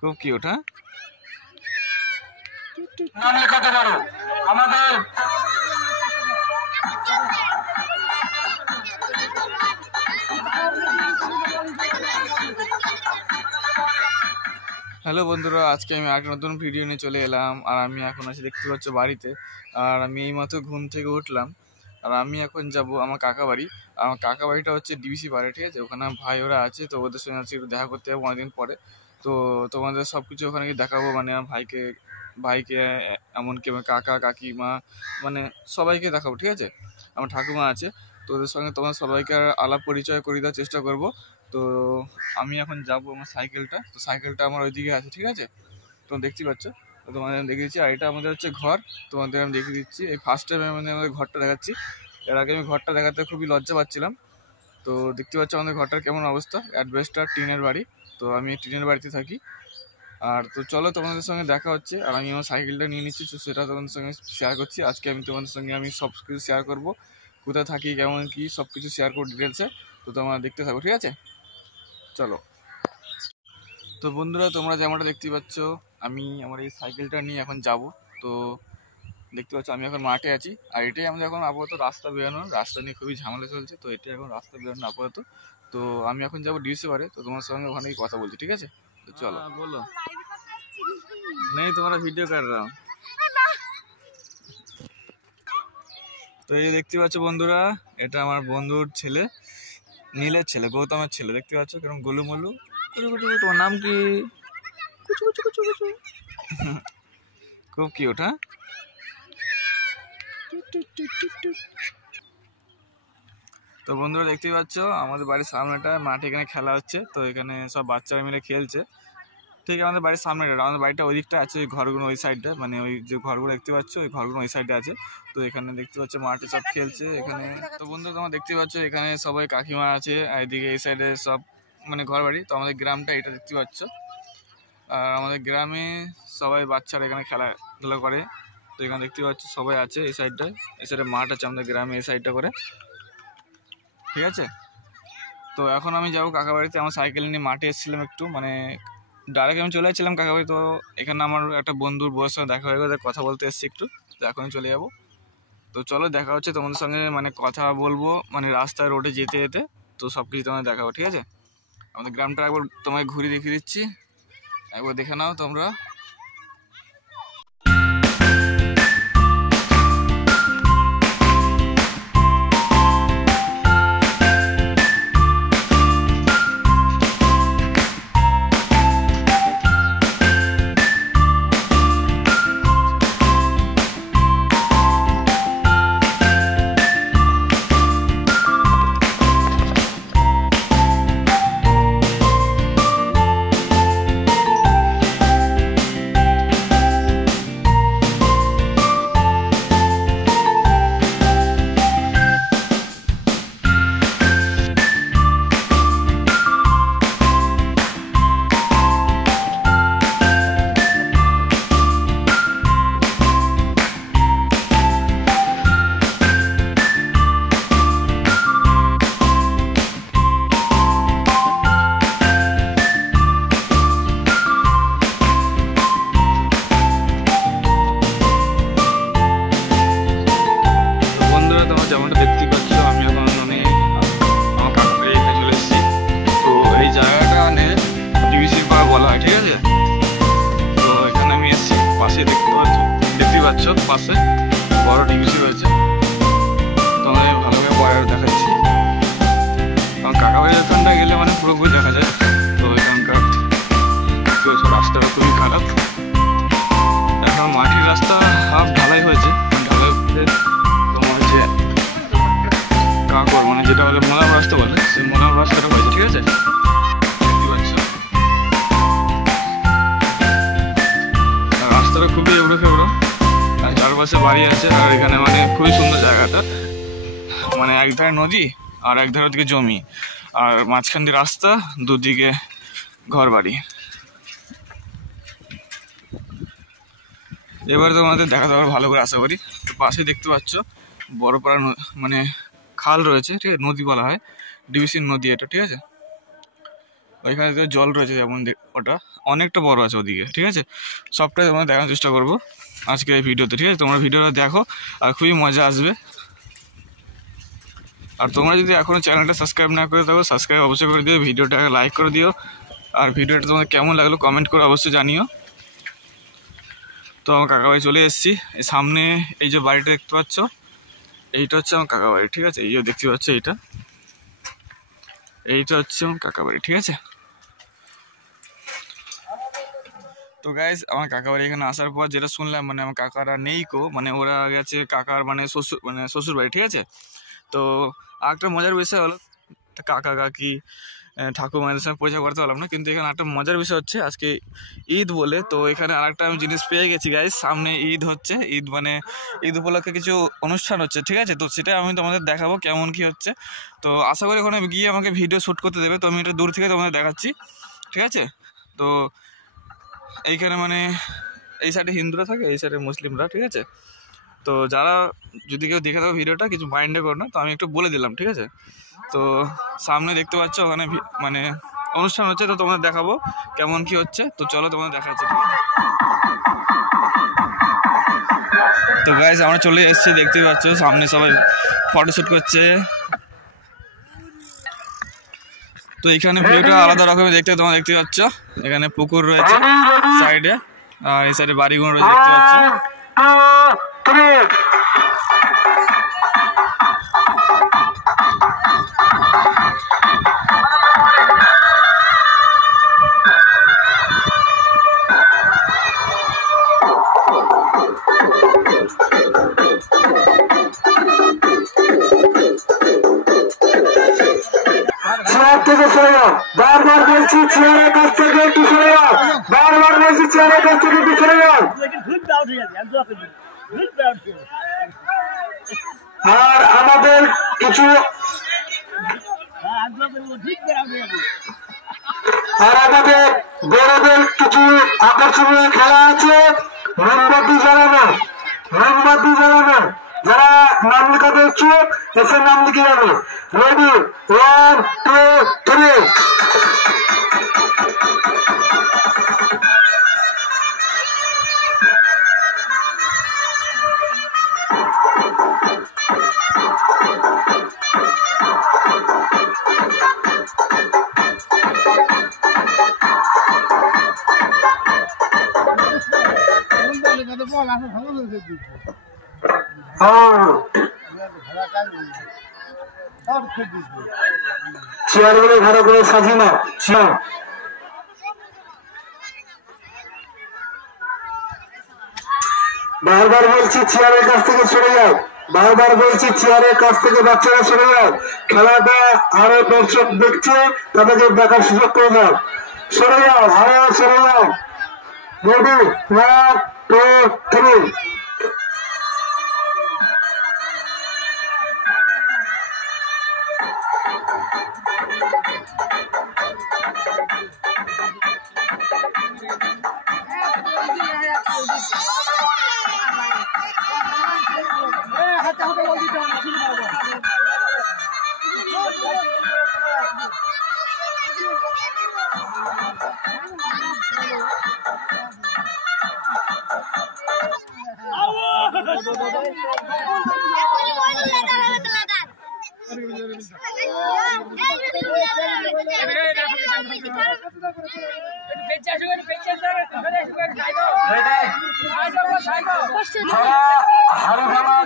খুব কিউট। হ্যাঁ, কত বড় আমাদের হ্যালো বন্ধুরা, আজকে আমি একটা নতুন ভিডিও নিয়ে চলে এলাম। আর আমি এখন আছি, দেখতে পাচ্ছ, বাড়িতে। আর আমি এইমাত্র ঘুম থেকে উঠলাম। আর আমি এখন যাব আমার কাকা বাড়ি। আমার কাকা বাড়িটা হচ্ছে ডিবিসি পাড়ে, ঠিক আছে। ওখানে ভাই ওরা আছে, তো ওদের সঙ্গে আজকে একটু দেখা করতে যাবো অনেকদিন পরে। তো তোমাদের সব কিছু ওখানে গিয়ে দেখাবো, মানে আমার ভাইকে ভাইকে এমনকি আমার কাকা কাকিমা, মানে সবাইকে দেখাবো, ঠিক আছে। আমার ঠাকুমা আছে, তো ওদের সঙ্গে তোমার সবাইকে আলাপ পরিচয় করে দেওয়ার চেষ্টা করব। তো আমি এখন যাব আমার সাইকেলটা, তো সাইকেলটা আমার ওইদিকে আছে, ঠিক আছে। তোমরা দেখতে পাচ্ছ, তো তোমাদের আমি দেখিয়ে দিচ্ছি। আর এটা আমাদের হচ্ছে ঘর, তোমাদের আমি দেখিয়ে দিচ্ছি। এই ফার্স্ট টাইম আমাদের ঘরটা দেখাচ্ছি। এর আগে আমি ঘরটা দেখাতে খুবই লজ্জা পাচ্ছিলাম। তো দেখতে পাচ্ছ আমাদের ঘরটার কেমন অবস্থা, অ্যাডভেস্টার টিনের বাড়ি। তো আমি টিনের বাড়িতে থাকি। আর তো চলো তোমাদের সঙ্গে দেখা হচ্ছে। আর আমি আমার সাইকেলটা নিয়ে নিচ্ছি, তো সেটা তোমাদের সঙ্গে শেয়ার করছি। আজকে আমি তোমাদের সঙ্গে আমি সব কিছু শেয়ার করবো, কোথায় থাকি, কেমন কি, সব কিছু শেয়ার করবো ডিটেলসে। তো তোমরা দেখতে থাকো, ঠিক আছে। চলো। তো বন্ধুরা, তোমরা যেমনটা দেখতে পাচ্ছ, আমি আমার এই সাইকেলটা নিয়ে এখন যাব। তো দেখতে পাচ্ছ আমি এখন মাঠে আছি। আর এটাই আমাদের এখন আপাতত রাস্তা বেরোনোর, রাস্তা নিয়ে খুবই ঝামেলা চলছে, তো এটাই এখন রাস্তা বেরোনো আপাতত। তো আমি এখন যাবো ডিসি পারে, তো তোমার সঙ্গে ওখানে কথা বলছি, ঠিক আছে। তো চলো। বলো। नहीं, तुम्हारा वीडियो कर रहा हूँ। তো এই দেখতে পাচ্ছ বন্ধুরা, এটা আমার বন্ধুর ছেলে, নীলের ছেলে, গৌতমের ছেলে। দেখতে পাচ্ছ কেরকম গোলুমলু। তোমার নাম কি? খুব কিউট। হ্যাঁ, তো বন্ধুরা দেখতেই পাচ্ছ আমাদের বাড়ির সামনেটা মাঠে, এখানে খেলা হচ্ছে। তো এখানে সব বাচ্চারা মিলে খেলছে, ঠিক আমাদের বাড়ির সামনেটা। আমাদের বাড়িটা ওই দিকটা আছে, ওই ঘরগুলো ওই সাইডটা, মানে ওই যে ঘরগুলো দেখতে পাচ্ছ ওই ঘরগুলো ওই সাইডে আছে। তো এখানে দেখতে পাচ্ছ মাঠে সব খেলছে এখানে। তো বন্ধুরা তোমরা দেখতে পাচ্ছ এখানে সবাই কাকিমা আছে, আর এদিকে এই সাইডে সব মানে ঘর বাড়ি। তো আমাদের গ্রামটা এটা দেখতে পাচ্ছ। আর আমাদের গ্রামে সবাই বাচ্চারা এখানে খেলাধুলা করে। তো এখানে দেখতে পাচ্ছ সবাই আছে এই সাইডটায়, এই সাইডে মাঠ আছে আমাদের গ্রামে এই সাইডটা করে, ঠিক আছে। তো এখন আমি যাবো কাকা বাড়িতে। আমার সাইকেল নিয়ে মাঠে এসেছিলাম একটু, মানে ডাইরেক্ট আমি চলে যাচ্ছিলাম কাকা বাড়ি। তো এখানে আমার একটা বন্ধুর বউয়ের সঙ্গে দেখা হয়ে গেলে কথা বলতে এসেছি একটু, তো এখনই চলে যাবো। তো চলো দেখা হচ্ছে তোমাদের সঙ্গে, মানে কথা বলবো মানে রাস্তায় রোডে যেতে যেতে। তো সব কিছু তোমাদের দেখাবো, ঠিক আছে। আমাদের গ্রামটা একবার তোমায় ঘুরে দেখিয়ে দিচ্ছি, একবার দেখে নাও তোমরা। যেমনটা দেখতে পাচ্ছ আমি এখন মানে আমার কাকা বাড়ি এখানে চলে এসেছি। তো এই জায়গাটা মানে ডিবিসি পাড়া বলা হয়, ঠিক আছে। তো এখানে আমি এসেছি, পাশে দেখতে পাচ্ছ পাশে বড় ডিবিসি রয়েছে। তো আমি ভালোভাবে পরে দেখাচ্ছি। আমার কাকা বাড়ির এখানটা গেলে মানে পুরোপুরি দেখা যায়। তো এখানকার রাস্তাটা খুবই খারাপ, এখন মাটির রাস্তা হাফ ঢালাই হয়েছে, ঢালাই কাকর মানে যেটা বলে মোলাম রাস্তা বলে, সেই মোলাম রাস্তাটা হয়েছে, ঠিক আছে। রাস্তাটা খুবই এবড়ো খেবড়ো, আর চারপাশে বাড়ি আছে। আর এখানে মানে খুবই সুন্দর জায়গাটা, মানে একধারে নদী আর একধারে ওদিকে জমি, আর মাঝখান দিয়ে রাস্তা, দুদিকে ঘর বাড়ি। এবারে তোমাদের দেখাতে পারবো ভালো করে আশা করি। তো পাশে দেখতে পাচ্ছ বড় পাড়া মানে খাল রয়েছে, ঠিক আছে, নদী বলা হয়, ডিবিসির নদী এটা, ঠিক আছে। ওইখানে তো জল রয়েছে, যেমন ওটা অনেকটা বড় আছে ওদিকে, ঠিক আছে। সবটাই তোমরা দেখার চেষ্টা করবো আজকে এই ভিডিওতে, ঠিক আছে। তোমরা ভিডিওটা দেখো আর খুবই মজা আসবে। আর তোমরা যদি এখনও চ্যানেলটা সাবস্ক্রাইব না করে থাকো, সাবস্ক্রাইব অবশ্যই করে দিও, ভিডিওটাকে লাইক করে দিও, আর ভিডিওটা তোমাদের কেমন লাগলো কমেন্ট করে অবশ্যই জানিও। তো আমার কাকাবাড়ি চলে এসেছি। এই সামনে এই যে বাড়িটা দেখতে পাচ্ছ, এইটা হচ্ছে আমার কাকাবাড়ি, ঠিক আছে। এই যে দেখতে পাচ্ছ এইটা হচ্ছে আমার কাকাবাড়ি, ঠিক আছে। তো গাইজ আমার কাকাবাড়ি এখানে আসার পর যেটা শুনলাম, মানে আমার কাকারা নেই কো, মানে ওরা গেছে কাকার মানে শ্বশুর বাড়ি, ঠিক আছে। তো আরেকটা মজার বিষয় হলো, কাকা কাকি ঠাকুমাদের সঙ্গে পরিচয় করতে পারলাম না, কিন্তু এখানে একটা মজার বিষয় হচ্ছে আজকে ঈদ বলে, তো এখানে আরেকটা আমি জিনিস পেয়ে গেছি গাইজ। সামনে ঈদ হচ্ছে, ঈদ মানে ঈদ উপলক্ষে কিছু অনুষ্ঠান হচ্ছে, ঠিক আছে। তো সেটা আমি তোমাদের দেখাবো কেমন কি হচ্ছে। তো আশা করি ওখানে গিয়ে আমাকে ভিডিও শ্যুট করতে দেবে, তো আমি এটা দূর থেকে তোমাদের দেখাচ্ছি, ঠিক আছে। তো এইখানে মানে এই সাইডে হিন্দুরা থাকে, এই সাইডে মুসলিমরা, ঠিক আছে। তো যারা যদি কেউ দেখে থাকো ভিডিওটা, কিছু মাইন্ডে করো না, তো আমি একটু বলে দিলাম, ঠিক আছে। তো সামনে দেখতে পাচ্ছ ওখানে মানে অনুষ্ঠান হচ্ছে, তো তোমাদের দেখাবো কেমন কি হচ্ছে। তো চলো তোমাদের দেখাচ্ছি, ঠিক আছে। তো গাইজ আমরা চলে এসেছি, দেখতে পাচ্ছ সামনে সবাই ফটোশ্যুট করছে। তো এখানে ভিউটা আলাদা রকমের দেখতে, তোমরা দেখতে পাচ্ছ এখানে পুকুর রয়েছে সাইডে, আর এই সাইডে বাড়িগুলো রয়েছে দেখতে পাচ্ছ। থেকে সরে যাও, বারবার বলছি চেয়ারের কাছ থেকে একটু সরে যাও, বারবার বলছি চেয়ারের কাছ থেকে একটু সরে যাও। আর আমাদের কিছু বড়দের কিছু আকর্ষণীয় খেলা আছে। মোমবাতি জ্বালানো, যারা নাম লেখাতে ইচ্ছুক এসে নাম লিখে যাবে। রেডি, 1 2 3। চেয়ারগুলো ভালো করে সাজিয়ে নাও। বারবার বলছি চেয়ারের কাছ থেকে সরে যাও, বারবার বলছি চেয়ারের কাছ থেকে বাচ্চারা সরে যাও। খেলাটা আরো দর্শক দেখছে, তাদেরকে দেখার সুযোগ করে দাও। সরে যাও, আরো সরে যাও। রেডি, 1 2 3।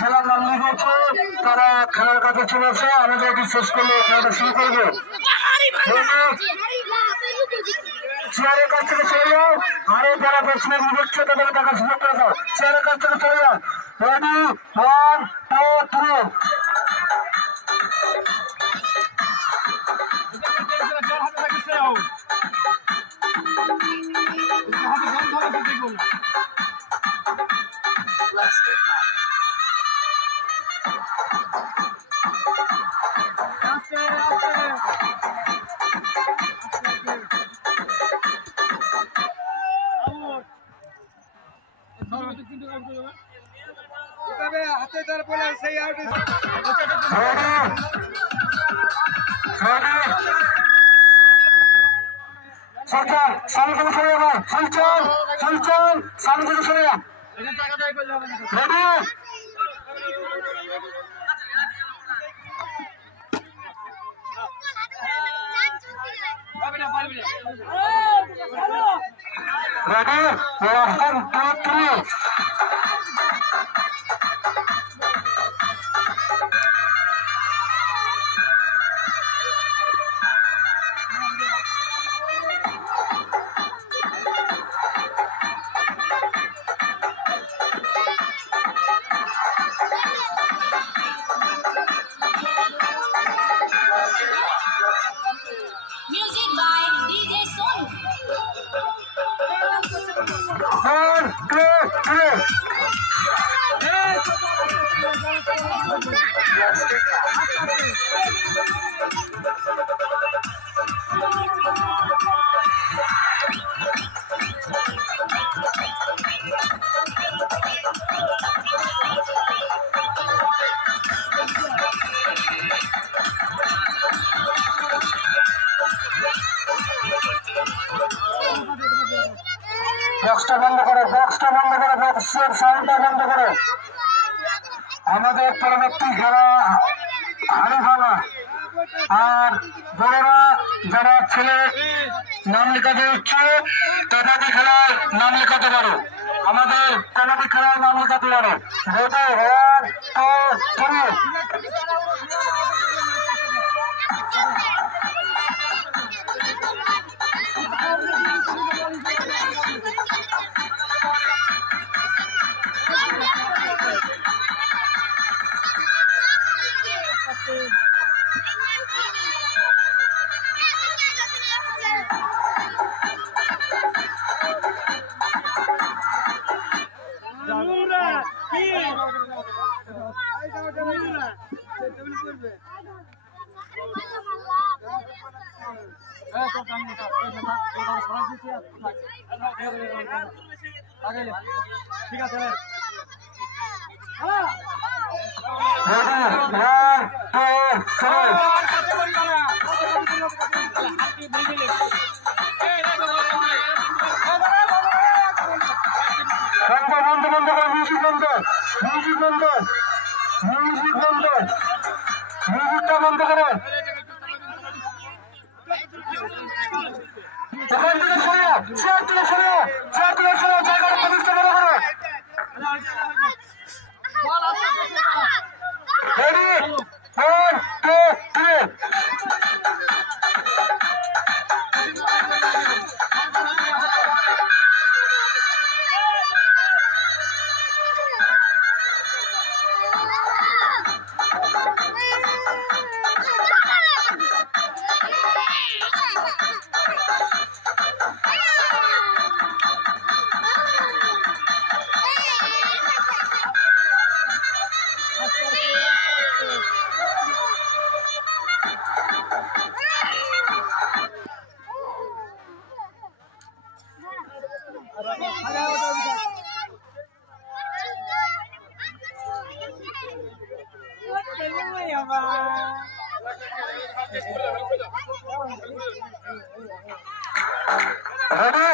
খেলার নাম লিখেছে, তারা খেলার কাছে চলে আসে। আমাদের এটি শেষ করলে খেলাটা শুরু করবো। চেয়ারের কাছ থেকে চলে যাও, আরো যারা ব্যাটসম্যান দেখছে তাদের দেখার সুযোগ করে দাও। চেয়ারের কাছ থেকে চলে যাও। রেডি, 1 2 3। হাতে তার বলে সেই আউট। সুলতান সামনে থেকে সরে যাবে সুলতান সামনে থেকে সরে যা ready Music by DJ Sonu. বক্সটা বন্ধ করো বক্সের সাউন্ডটা বন্ধ করো আমাদের পরবর্তী খেলা হাড়ি ভাঙা আর বড়রা যারা ছেলে নাম লেখাতে ইচ্ছুক তাদেরকে খেলায় নাম লেখাতে পারো আমাদের কমিটি খেলায় নাম লেখাতে পারো রেডি 1 2 ঠিক আছে বন্ধ করো মিউজিক মিউজিকটা বন্ধ করো ওখান থেকে সরে জায়গাটা প্রতিষ্ঠা বন্ধ করো রেডি 1 2 3 Ready?